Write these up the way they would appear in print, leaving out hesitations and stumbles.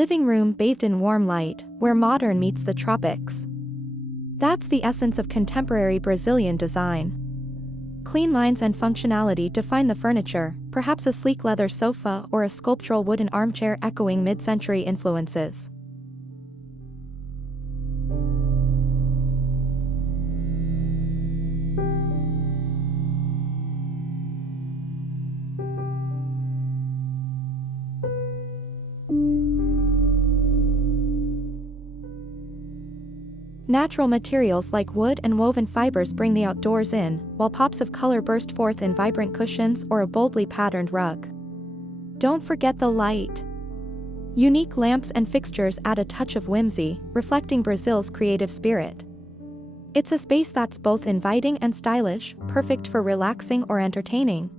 living room bathed in warm light, where modern meets the tropics. That's the essence of contemporary Brazilian design. Clean lines and functionality define the furniture, perhaps a sleek leather sofa or a sculptural wooden armchair echoing mid-century influences. Natural materials like wood and woven fibers bring the outdoors in, while pops of color burst forth in vibrant cushions or a boldly patterned rug. Don't forget the light. Unique lamps and fixtures add a touch of whimsy, reflecting Brazil's creative spirit. It's a space that's both inviting and stylish, perfect for relaxing or entertaining.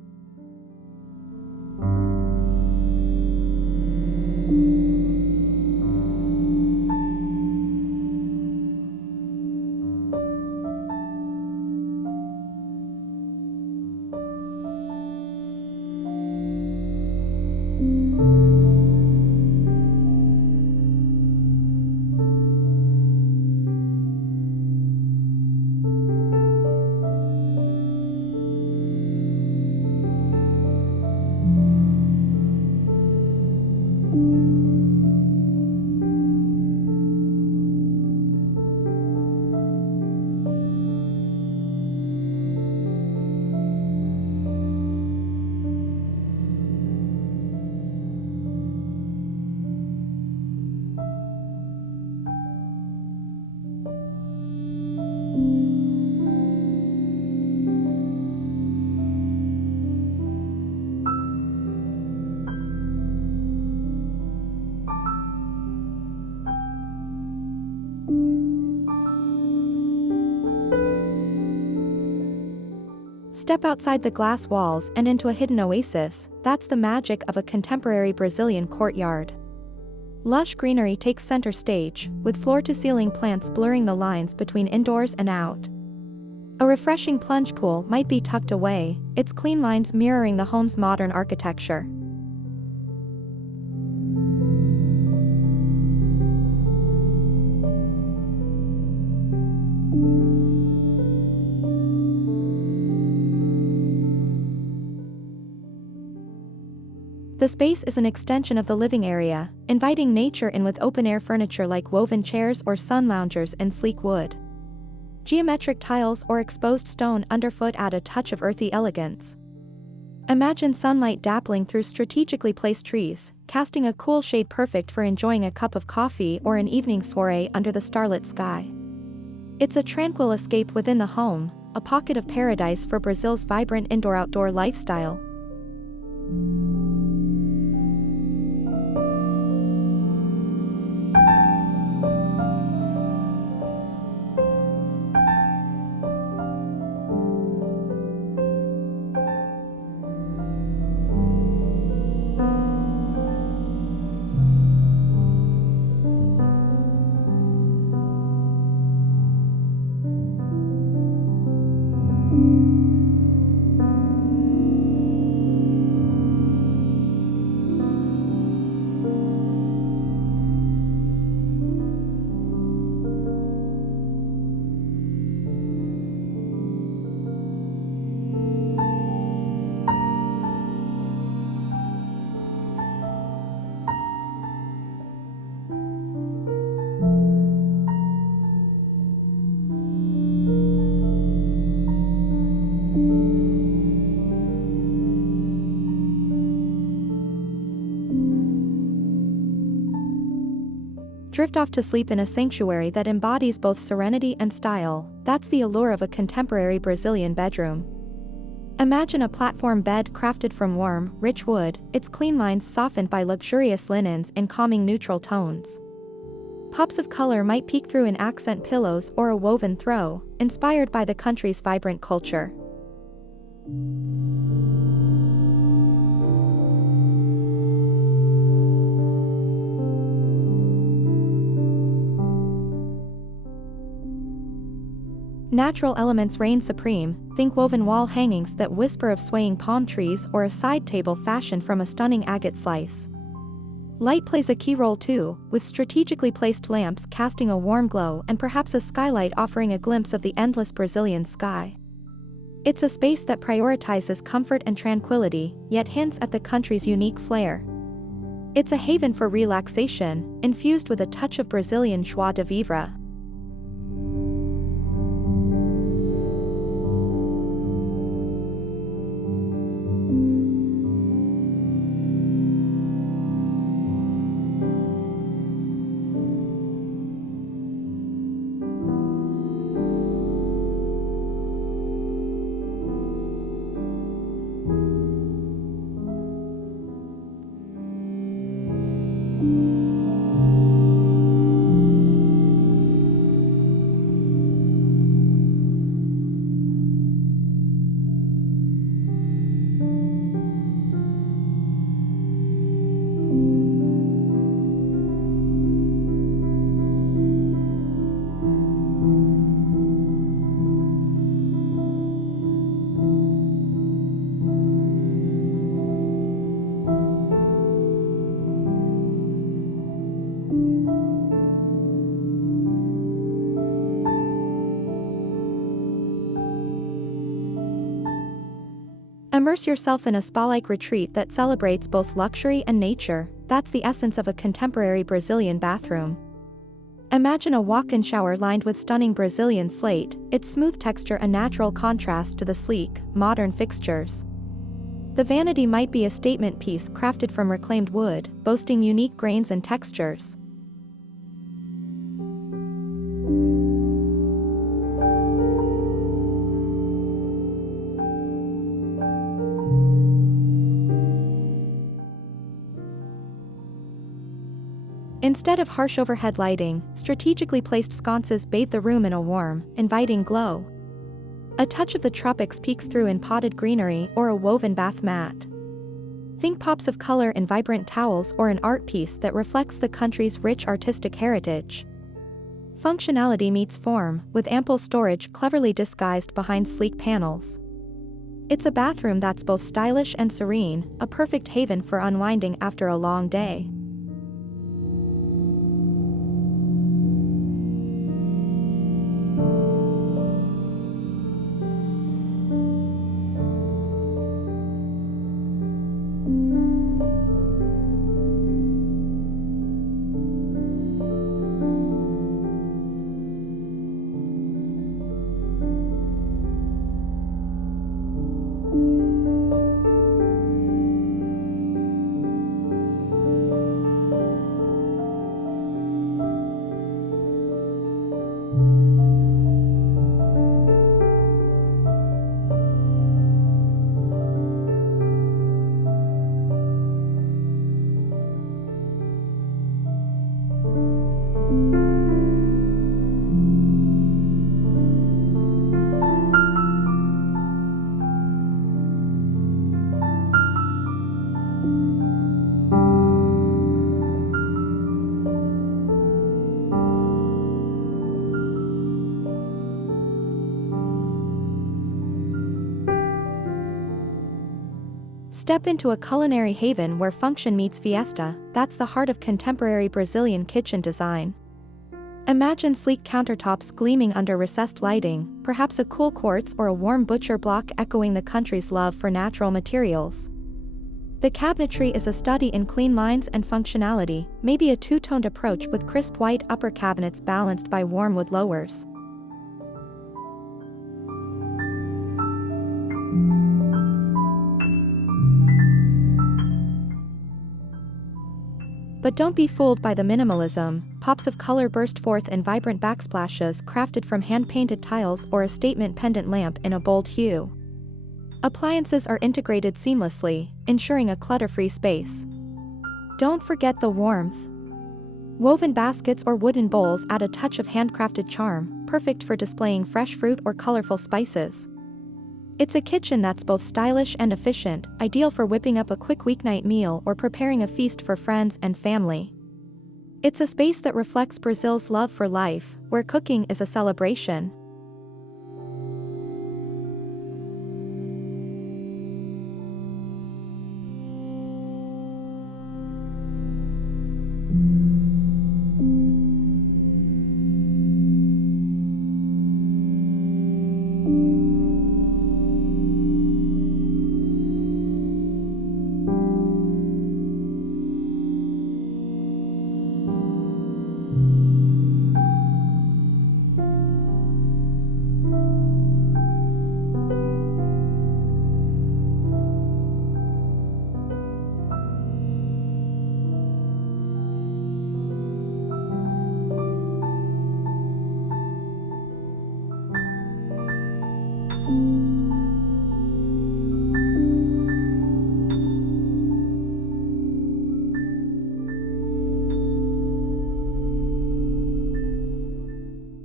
Step outside the glass walls and into a hidden oasis. That's the magic of a contemporary Brazilian courtyard. Lush greenery takes center stage, with floor-to-ceiling plants blurring the lines between indoors and out. A refreshing plunge pool might be tucked away, its clean lines mirroring the home's modern architecture. The space is an extension of the living area, inviting nature in with open-air furniture like woven chairs or sun loungers in sleek wood. Geometric tiles or exposed stone underfoot add a touch of earthy elegance. Imagine sunlight dappling through strategically placed trees, casting a cool shade perfect for enjoying a cup of coffee or an evening soiree under the starlit sky. It's a tranquil escape within the home, a pocket of paradise for Brazil's vibrant indoor-outdoor lifestyle. Drift off to sleep in a sanctuary that embodies both serenity and style. That's the allure of a contemporary Brazilian bedroom. Imagine a platform bed crafted from warm, rich wood, its clean lines softened by luxurious linens in calming neutral tones. Pops of color might peek through in accent pillows or a woven throw, inspired by the country's vibrant culture. Natural elements reign supreme. Think woven wall hangings that whisper of swaying palm trees or a side table fashioned from a stunning agate slice. Light plays a key role too, with strategically placed lamps casting a warm glow and perhaps a skylight offering a glimpse of the endless Brazilian sky. It's a space that prioritizes comfort and tranquility, yet hints at the country's unique flair. It's a haven for relaxation, infused with a touch of Brazilian joie de vivre. Immerse yourself in a spa-like retreat that celebrates both luxury and nature. That's the essence of a contemporary Brazilian bathroom. Imagine a walk-in shower lined with stunning Brazilian slate, its smooth texture a natural contrast to the sleek, modern fixtures. The vanity might be a statement piece crafted from reclaimed wood, boasting unique grains and textures. Instead of harsh overhead lighting, strategically placed sconces bathe the room in a warm, inviting glow. A touch of the tropics peeks through in potted greenery or a woven bath mat. Think pops of color in vibrant towels or an art piece that reflects the country's rich artistic heritage. Functionality meets form, with ample storage cleverly disguised behind sleek panels. It's a bathroom that's both stylish and serene, a perfect haven for unwinding after a long day. Step into a culinary haven where function meets fiesta. That's the heart of contemporary Brazilian kitchen design. Imagine sleek countertops gleaming under recessed lighting, perhaps a cool quartz or a warm butcher block echoing the country's love for natural materials. The cabinetry is a study in clean lines and functionality, maybe a two-toned approach with crisp white upper cabinets balanced by warm wood lowers. But don't be fooled by the minimalism. Pops of color burst forth in vibrant backsplashes crafted from hand-painted tiles or a statement pendant lamp in a bold hue. Appliances are integrated seamlessly, ensuring a clutter-free space. Don't forget the warmth. Woven baskets or wooden bowls add a touch of handcrafted charm, perfect for displaying fresh fruit or colorful spices. It's a kitchen that's both stylish and efficient, ideal for whipping up a quick weeknight meal or preparing a feast for friends and family. It's a space that reflects Brazil's love for life, where cooking is a celebration.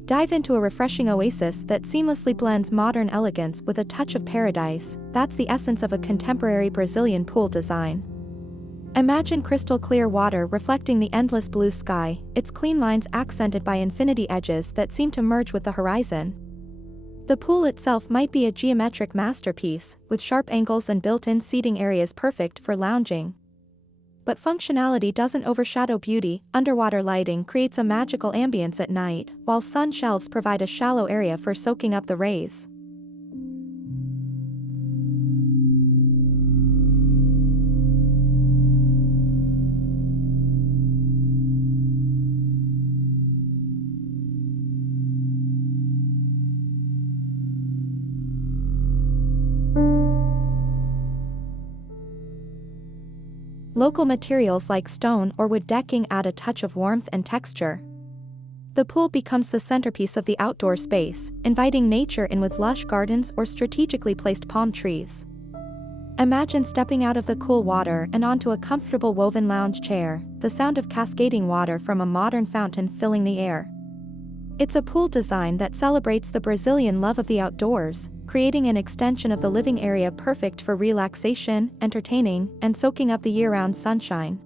Dive into a refreshing oasis that seamlessly blends modern elegance with a touch of paradise. That's the essence of a contemporary Brazilian pool design. Imagine crystal clear water reflecting the endless blue sky, its clean lines accented by infinity edges that seem to merge with the horizon. The pool itself might be a geometric masterpiece, with sharp angles and built-in seating areas perfect for lounging. But functionality doesn't overshadow beauty. Underwater lighting creates a magical ambience at night, while sun shelves provide a shallow area for soaking up the rays. Local materials like stone or wood decking add a touch of warmth and texture. The pool becomes the centerpiece of the outdoor space, inviting nature in with lush gardens or strategically placed palm trees. Imagine stepping out of the cool water and onto a comfortable woven lounge chair, the sound of cascading water from a modern fountain filling the air. It's a pool design that celebrates the Brazilian love of the outdoors, creating an extension of the living area perfect for relaxation, entertaining, and soaking up the year-round sunshine.